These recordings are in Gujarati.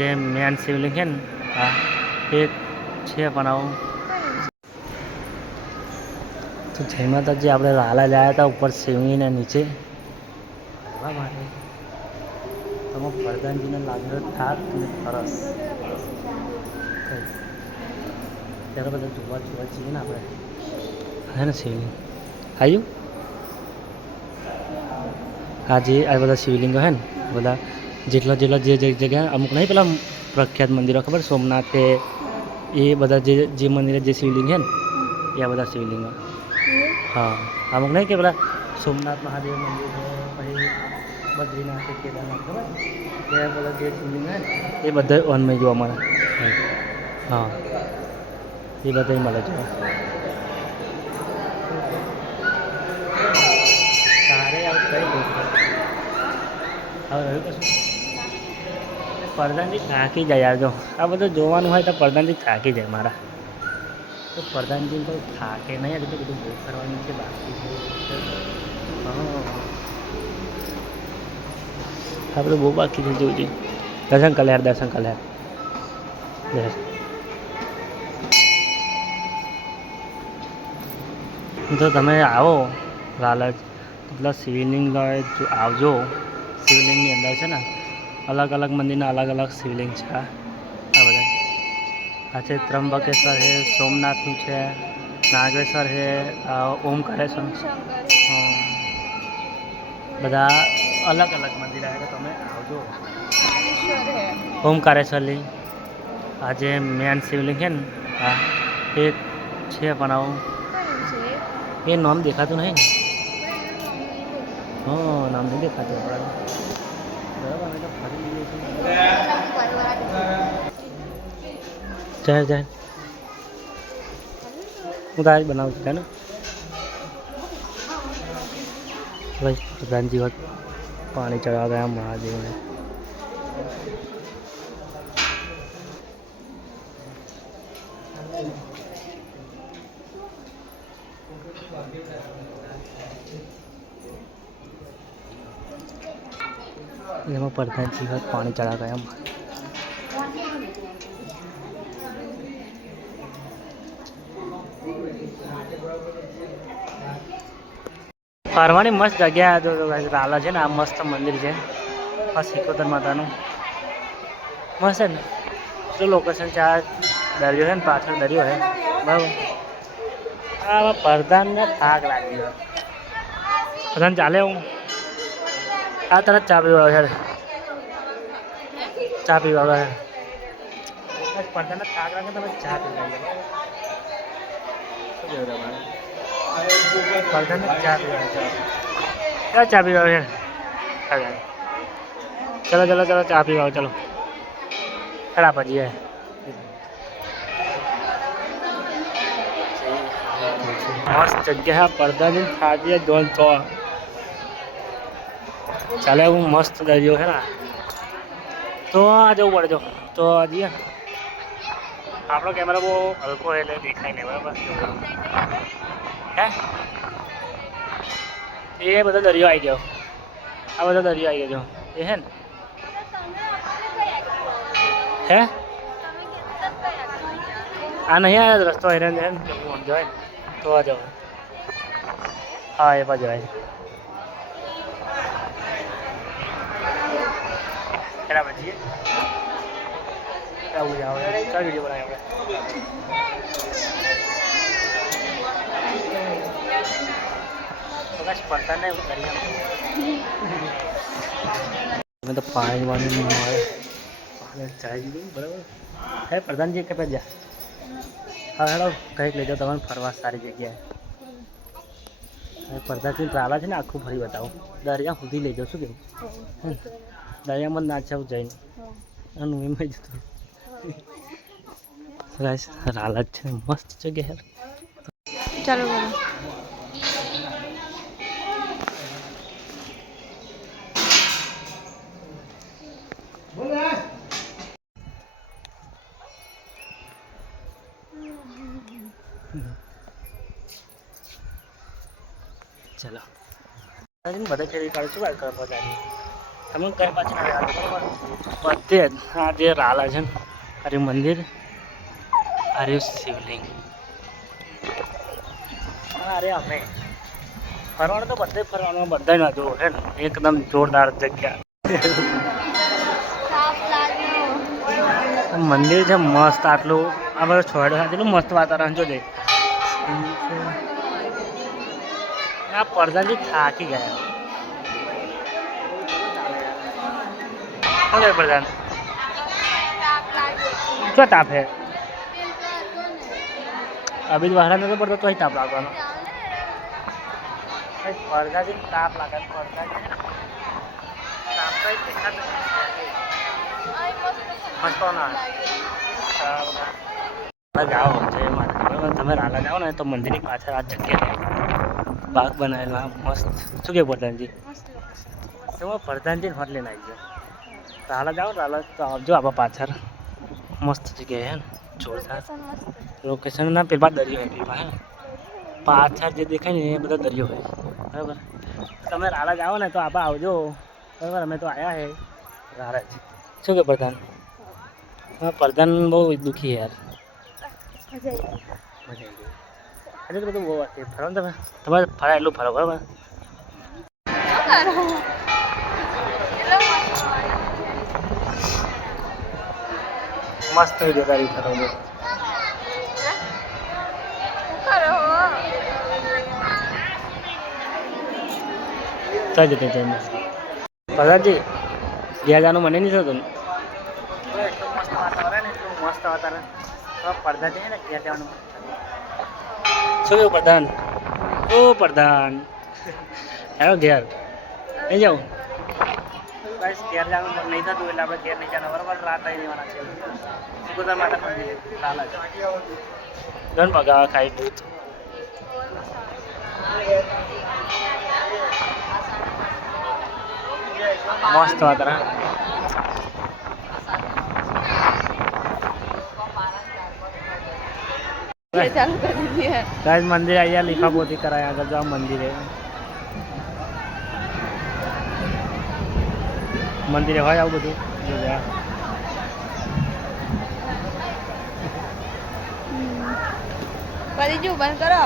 જે મેન શિવલિંગ છે ને એક છે પણ આવું તો જય માતાજી આપણે લાલા લાયા હતા ઉપર શિવલિંગને નીચે ફરવા માટે તમે પ્રધાનજીને લાગ્યો થાક અને તરસ ત્યારે બધા જોવા છીએ ને આપણે હે ને શિવલિંગ આવ્યું આજે આ બધા શિવલિંગો હે ને બધા જેટલા જે જગ્યા અમુક નહીં પેલા પ્રખ્યાત મંદિરો ખબર સોમનાથ છે એ બધા જે મંદિરે જે શિવલિંગ છે ને એ આ બધા શિવલિંગો હા અમુક નહીં કે પેલા સોમનાથ મહાદેવ મંદિર છે પછી બદ્રીનાથ છે કેદારનાથ ખબર એ બધા જે શિવલિંગ છે ને એ બધા વનમય જોવા મળે હા એ બધા મળે જોવા તારે આવું કઈ દઉં હવે રહ્યું કશું પ્રધાનજી થાકી જાય યાર જો આ બધું જોવાનું હોય તો પ્રધાનજી થાકી જાય મારા તો પ્રધાનજી તો થાકે નહીં આજે તો બધું બહુ કરવાનું છે બાકી આ બધું બહુ બાકી છે જોવું જોઈએ દર્શન કલ્યાણ તો તમે આવો લાલચ એટલે શિવલિંગ આવજો શિવલિંગની અંદર છે ને અલગ અલગ મંદિરના અલગ અલગ શિવલિંગ છે આ બધા આ છે ત્રંબકેશ્વર છે સોમનાથનું છે નાગેશ્વર છે ઓમકારેશ્વર બધા અલગ અલગ મંદિર આવે તો તમે આવજો ઓમકારેશ્વર લિંગ આ જે મેન શિવલિંગ છે ને હા એક છે પણ આવું એ નામ દેખાતું નહીં ને હા નામ નહીં દેખાતું આપણા બરાબર અમે તો ફરી લઈએ છીએ જાય હું તો આજ બનાવું છું ને ભાઈ પ્રધાનજી વખત પાણી ચડાવવા ગયા મહાદેવને એમાં પ્રધાનજી વખત પાણી ચડાવવા ગયા ફરવાની મસ્ત જગ્યા જો લાલા છે ને આ મસ્ત મંદિર છે આ સિકોતર માતાનું મસ્ત છે ને શું લોકેશન છે આ દરિયો છે ને પાછળ દરિયો છે બરાબર આમાં પ્રધાનને થાક લાગી ગયો પ્રધાન ચાલે હું આ તરત ચા પીવા છે ચા પીવા પ્રધાનને થાક લાગે તમે ચા પીવા શું કહેવું તમારે પ્રધાનને ચા પીવા ક્યાં ચા પીવા છે ચલો ચલો ચલો ચા પીવા ચલો ખરા પછી મસ્ત જગ્યા પ્રધાનજી ખાજે જોન તો ચાલે હું મસ્ત દરિયો છે ને તો આ જવું પડે જો તો જઈએ આપણો કેમેરા બહુ હલકો એટલે દેખાય નહીં બરાબર હે એ બધો દરિયો આવી ગયો આ બધો દરિયો આવી ગયો એ હે ને હે આ નહીં આવ્યો રસ્તો હેરાન છે ને જવું જવાય તો આ જવાય હા એ પણ જવાય એના પછી આવું જ આવે ચાલ વિડીયો બનાવી આપણે સ્પર્ધા ને એવું કરીએ અમે તો પાણી વાણી મળે પાણી ચાલી દીધું બરાબર હે પ્રધાનજી કે જા હા હેડો કંઈક લઈ જાઓ તમને ફરવા સારી જગ્યાએ પ્રધાનજી ટ્રાવેલ છે ને આખું ફરી બતાવું દરિયા સુધી લઈ જાઉં શું કેવું દરિયામાં નાચાવું જઈને અને એમાં જતું હાલત છે મસ્ત જગ્યા ચાલો ચલો બધા ફેરી કાઢશું વાત કરવા બધાની તમે કઈ પાછળ આવ્યા છો બરાબર બધે જ આ જે રાલા છે ને અરે મંદિર અરે શિવલિંગ અરે અમે ફરવાનું તો બધે ફરવાનું બધા ના જોવો છે ને એકદમ જોરદાર જગ્યા મંદિર છે મસ્ત આટલું આ બધું છોડ આટલું મસ્ત વાતાવરણ જોજે આ પડદાથી થાકી ગયા શું પ્રધાન શું તાપ હે અભી બહાર નતો પડતો તોય તાપ લાગવાનો પડદાથી તાપ લાગે પડદાથી તાપ કઈ દેખાતો મસ્ત ના જાઓ જય માતા બરાબર તમે રાલા જાઓ ને તો મંદિરની પાછળ આ જગ્યા બાગ બનાવેલા મસ્ત શું કે પ્રધાનજી તમે પ્રધાનજી હોટ લઈને આવી જાઓ રાલા જાઓ રાલા તો આવજો આપણા પાછળ મસ્ત જગ્યાએ હે ને જોરદાર લોકેશન ના પેલા દરિયો હોય પેલા હે પાછળ જે દેખાય ને એ બધો દરિયો હોય બરાબર તમે રાલા જાઓ ને તો આપણે આવજો બરાબર અમે તો આવ્યા હે રાલા જ શું કે પ્રધાન હા પ્રધાન બહુ દુઃખી યાર મજા આવી ગઈ આજે તો બધું બહુ વાત ફરો ને તમારે ફરા એટલું ફરો બરાબર મસ્ત જગાડી ફરો ચાલ જતો ચાલ પ્રસાદજી ઘેર જવાનું મને નહીં થતું એટલું મસ્ત વાતાવરણ એટલું મસ્ત વાતાવરણ પડદા છે ને ઘેર જવાનું શું કેવું પ્રધાન ઓ પ્રધાન આવ્યો ઘેર નહીં જાઉં બસ ઘેર જવાનું પણ નહીં થતું એટલે આપણે ઘેર નહીં જવાનું બરાબર રાત આવી દેવાના છે સુગોદર માતા મંદિર લાલા ઘણ પગાવા ખાઈ દૂધ મસ્ત વાતાવરણ મંदिर आइए लिखा पोती कराया अगर जो आप मंदिर है मंदिर है आવું બધું જો જા કરી જો બંધ કરો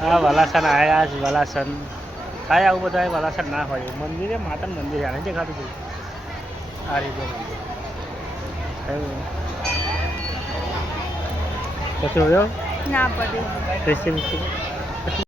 હા વલાસન આયા આજ વલાસન થાય આવું બધા વલાસન ના હોય મંદિરે માતા મંદિર આને જે ખાતું હતું આ રીતે મંદિર કચરો ના પડે સ્પેશિયલ